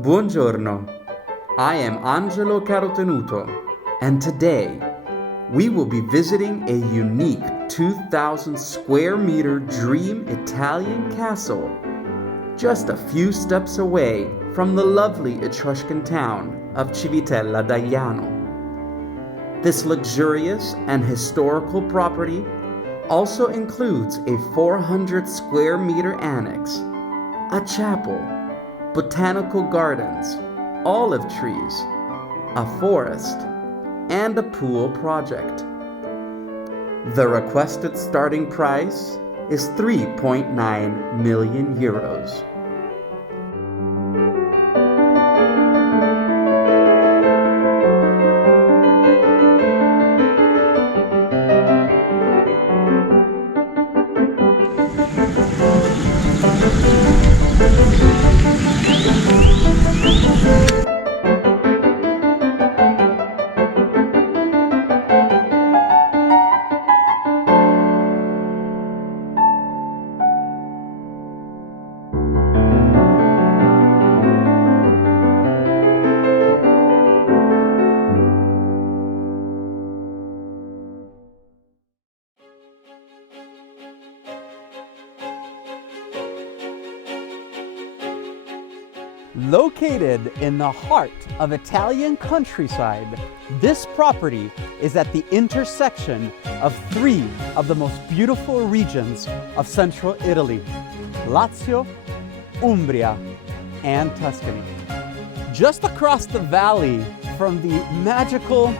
Buongiorno, I am Angelo Carotenuto, and today we will be visiting a unique 2,000 square meter dream Italian castle just a few steps away from the lovely Etruscan town of Civita Di Bagnoregio. This luxurious and historical property also includes a 400 square meter annex, a chapel, botanical gardens, olive trees, a forest, and a pool project. The requested starting price is 3.9 million euros. Located in the heart of Italian countryside, this property is at the intersection of three of the most beautiful regions of central Italy: Lazio, Umbria, and Tuscany. Just across the valley from the magical,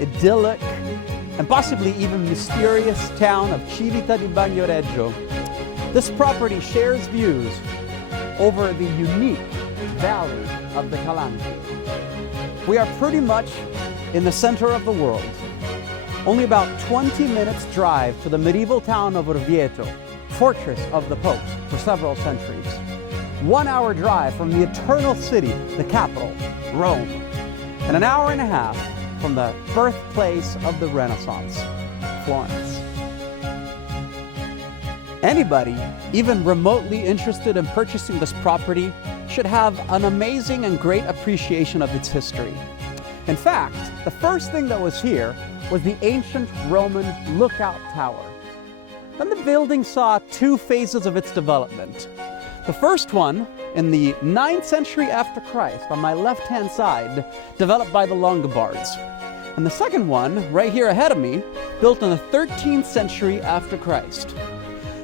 idyllic, and possibly even mysterious town of Civita Di Bagnoregio, this property shares views over the unique valley of the Calanchi. We are pretty much in the center of the world. Only about 20 minutes drive to the medieval town of Orvieto, fortress of the popes for several centuries. 1 hour drive from the eternal city, the capital, Rome. And an hour and a half from the birthplace of the Renaissance, Florence. Anybody, even remotely interested in purchasing this property, should have an amazing and great appreciation of its history. In fact, the first thing that was here was the ancient Roman lookout tower. Then the building saw two phases of its development. The first one, in the 9th century after Christ, on my left-hand side, developed by the Longobards. And the second one, right here ahead of me, built in the 13th century after Christ.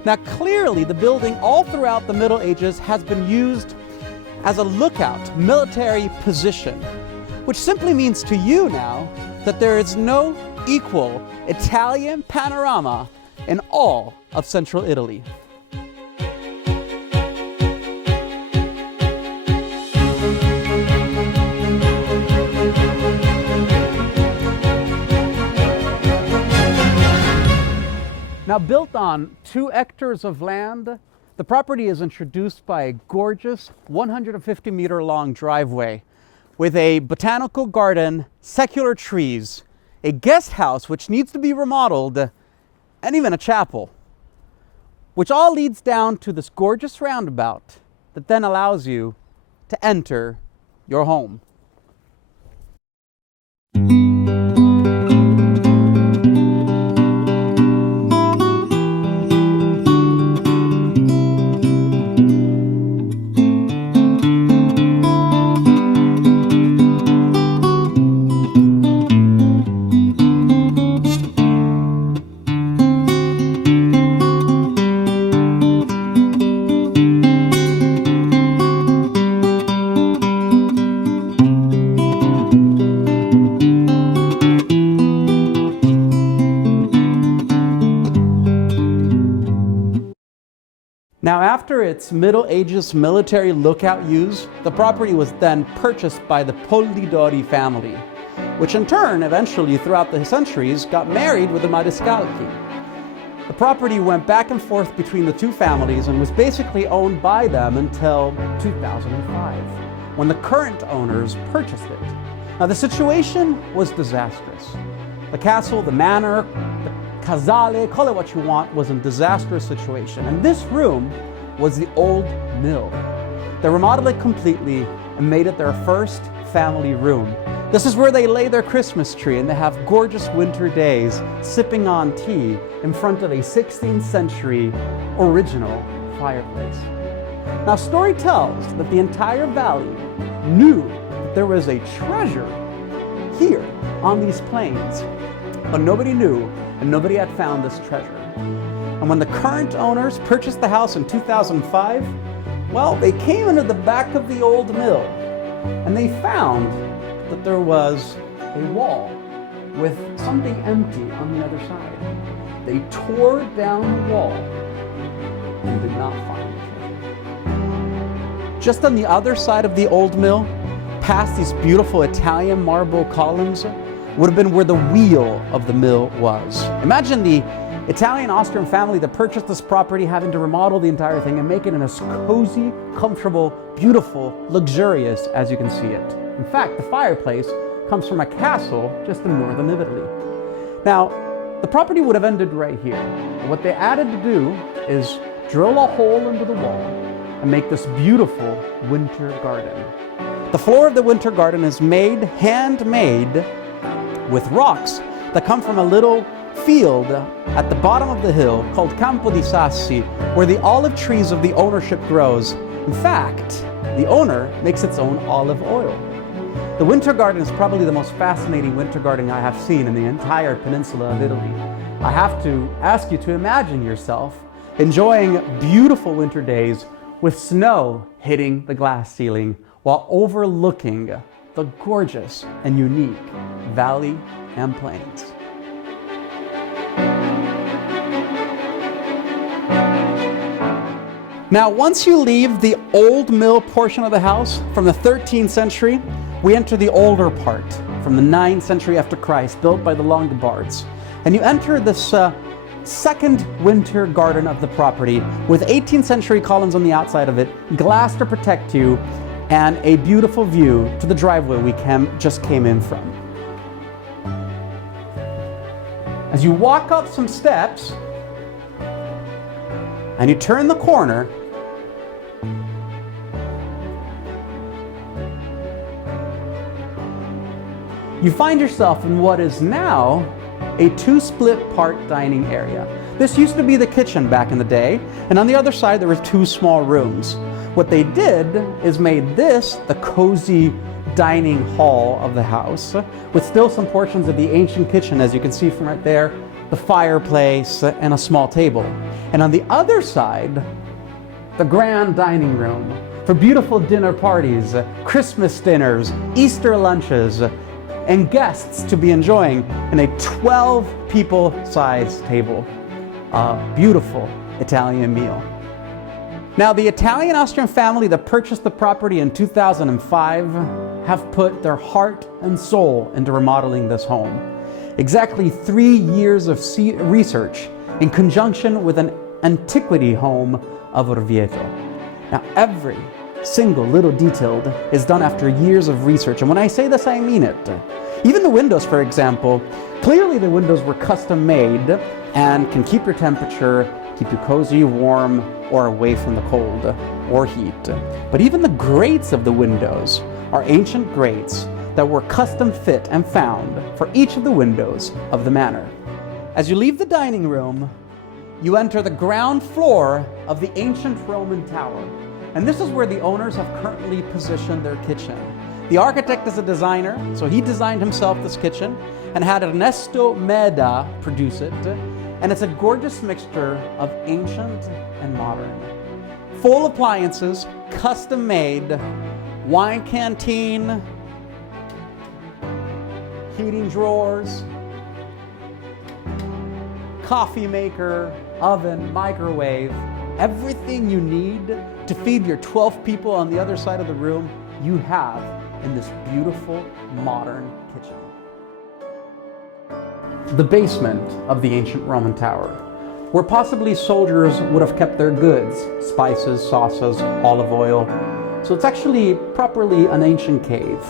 Now clearly the building all throughout the Middle Ages has been used as a lookout military position, which simply means to you now that there is no equal Italian panorama in all of central Italy. Now built on 2 hectares of land, the property is introduced by a gorgeous 150-meter long driveway with a botanical garden, secular trees, a guest house which needs to be remodeled, and even a chapel, which all leads down to this gorgeous roundabout that then allows you to enter your home. Now, after its Middle Ages military lookout use, the property was then purchased by the Polidori family, which in turn, eventually throughout the centuries, got married with the Mariscalchi. The property went back and forth between the two families and was basically owned by them until 2005, when the current owners purchased it. Now, the situation was disastrous. The castle, the manor, the casale, call it what you want, was in a disastrous situation. And this room was the old mill. they remodeled it completely and made it their first family room. This is where they lay their Christmas tree and they have gorgeous winter days sipping on tea in front of a 16th century original fireplace. Now, story tells that the entire valley knew that there was a treasure here on these plains, but nobody knew and nobody had found this treasure. And when the current owners purchased the house in 2005, well, they came into the back of the old mill and they found that there was a wall with something empty on the other side. They tore down the wall and did not find it. Just on the other side of the old mill, past these beautiful Italian marble columns, would have been where the wheel of the mill was. Imagine the Italian-Austrian family that purchased this property having to remodel the entire thing and make it in as cozy, comfortable, beautiful, luxurious as you can see it. In fact, the fireplace comes from a castle just in northern Italy. Now, the property would have ended right here. And what they added to do is drill a hole into the wall and make this beautiful winter garden. The floor of the winter garden is handmade with rocks that come from a little field at the bottom of the hill called Campo di Sassi, where the olive trees of the ownership grows. In fact, the owner makes its own olive oil. The winter garden is probably the most fascinating winter garden I have seen in the entire peninsula of Italy. I have to ask you to imagine yourself enjoying beautiful winter days with snow hitting the glass ceiling while overlooking the gorgeous and unique valley and plains. Now, once you leave the old mill portion of the house from the 13th century, we enter the older part from the 9th century after Christ, built by the Longobards. And you enter this second winter garden of the property with 18th century columns on the outside of it, glass to protect you, and a beautiful view to the driveway we just came in from. As you walk up some steps and you turn the corner, you find yourself in what is now a two-split-part dining area. This used to be the kitchen back in the day, and on the other side there were two small rooms. What they did is made this the cozy dining hall of the house, with still some portions of the ancient kitchen, as you can see from right there, the fireplace, and a small table. And on the other side, the grand dining room for beautiful dinner parties, Christmas dinners, Easter lunches, and guests to be enjoying in a 12-people size table. A beautiful Italian meal. Now, the Italian-Austrian family that purchased the property in 2005 have put their heart and soul into remodeling this home. Exactly 3 years of research in conjunction with an antiquity home of Orvieto. Now, every single little detail is done after years of research, and when I say this, I mean it. Even the windows, for example, clearly the windows were custom made and can keep your temperature, keep you cozy, warm, or away from the cold or heat. But even the grates of the windows are ancient grates that were custom fit and found for each of the windows of the manor. As you leave the dining room, you enter the ground floor of the ancient Roman tower. And this is where the owners have currently positioned their kitchen. The architect is a designer, so he designed himself this kitchen and had Ernesto Meda produce it. And it's a gorgeous mixture of ancient and modern. Full appliances, custom made, wine canteen, heating drawers, coffee maker, oven, microwave, everything you need to feed your 12 people on the other side of the room, you have in this beautiful modern kitchen. The basement of the ancient Roman tower, where possibly soldiers would have kept their goods, spices, sauces, olive oil. So it's actually properly an ancient cave.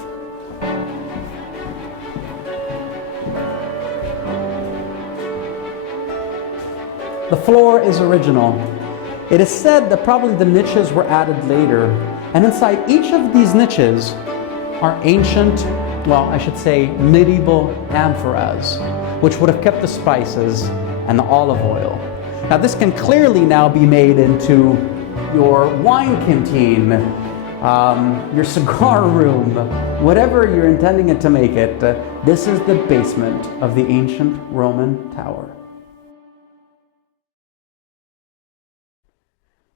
The floor is original. It is said that probably the niches were added later, And inside each of these niches are ancient, well, I should say medieval amphoras, which would have kept the spices and the olive oil. Now this can clearly now be made into your wine canteen, your cigar room, whatever you're intending it to make it. This is the basement of the ancient Roman tower.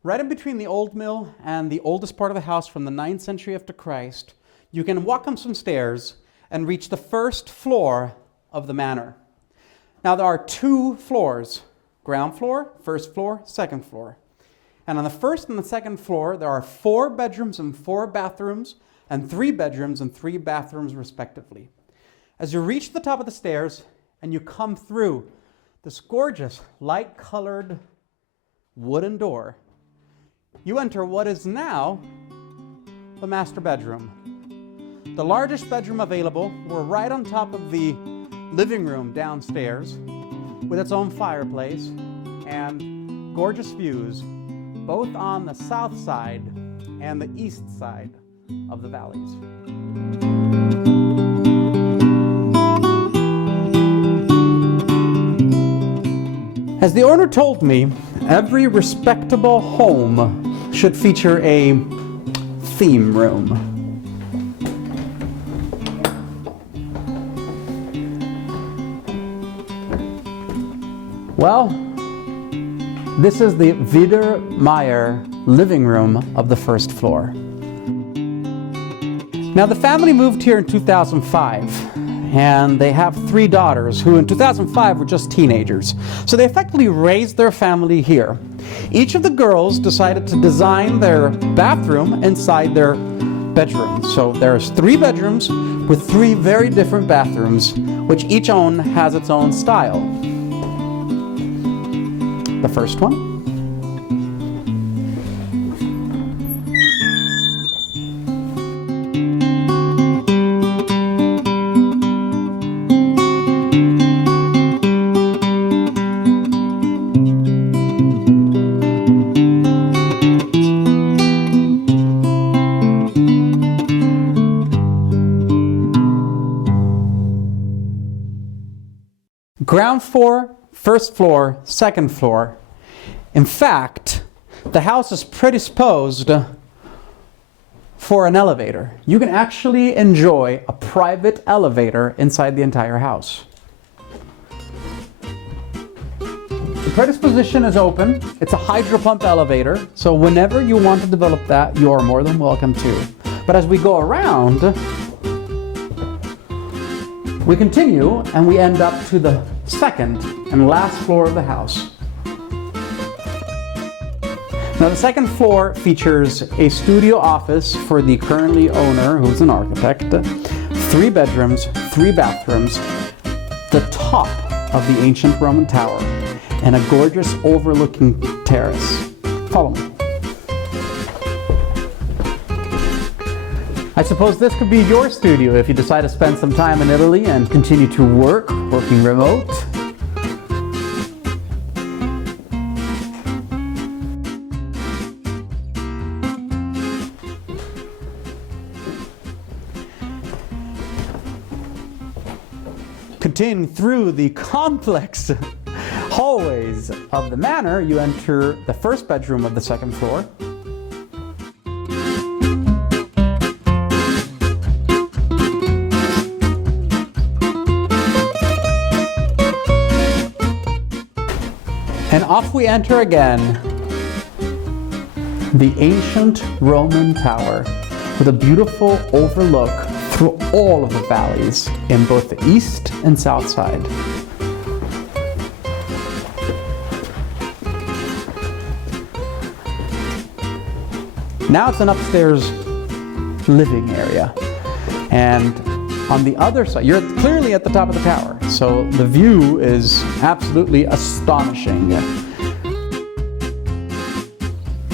Right in between the old mill and the oldest part of the house from the 9th century after Christ, you can walk up some stairs and reach the first floor of the manor. Now there are 2 floors, ground floor, first floor, second floor. And on the first and the second floor, there are 4 bedrooms and 4 bathrooms, and 3 bedrooms and 3 bathrooms respectively. As you reach the top of the stairs and you come through this gorgeous light-colored wooden door, you enter what is now the master bedroom. The largest bedroom available. We're right on top of the living room downstairs with its own fireplace and gorgeous views both on the south side and the east side of the valleys. As the owner told me, every respectable home should feature a theme room. Well, this is the Wiedermeyer living room of the first floor. Now the family moved here in 2005. And they have 3 daughters who in 2005 were just teenagers. So they effectively raised their family here. Each of the girls decided to design their bathroom inside their bedroom. So there's 3 bedrooms with 3 very different bathrooms, which each own has its own style. The first one. Ground floor, first floor, second floor. In fact, the house is predisposed for an elevator. You can actually enjoy a private elevator inside the entire house. The predisposition is open. It's a hydro pump elevator, so whenever you want to develop that, you are more than welcome to. But as we go around, we continue and we end up to the second and last floor of the house. Now the second floor features a studio office for the currently owner, who's an architect, 3 bedrooms, 3 bathrooms, the top of the ancient Roman tower, and a gorgeous overlooking terrace. Follow me. I suppose this could be your studio if you decide to spend some time in Italy and continue to working remote. Continuing through the complex hallways of the manor, you enter the first bedroom of the second floor. And off we enter again, the ancient Roman tower with a beautiful overlook through all of the valleys in both the east and south side. Now it's an upstairs living area. And on the other side, you're clearly at the top of the tower, so the view is absolutely astonishing.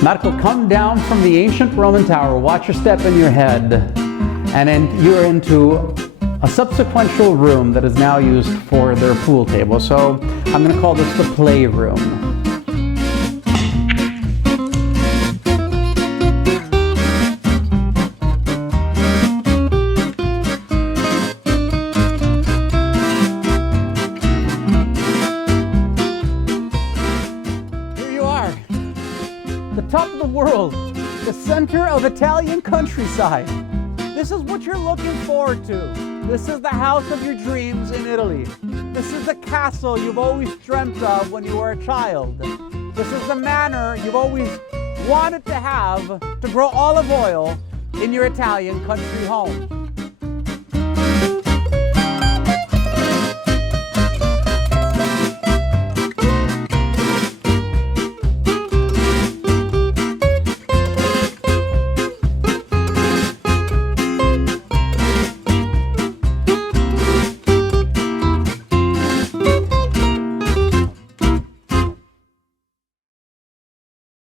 Marco, come down from the ancient Roman tower, watch your step in your head, and then you're into a subsequential room that is now used for their pool table. So I'm going to call this the playroom. center of Italian countryside. This is what you're looking forward to. This is the house of your dreams in Italy. This is the castle you've always dreamt of when you were a child. This is the manor you've always wanted to have to grow olive oil in your Italian country home.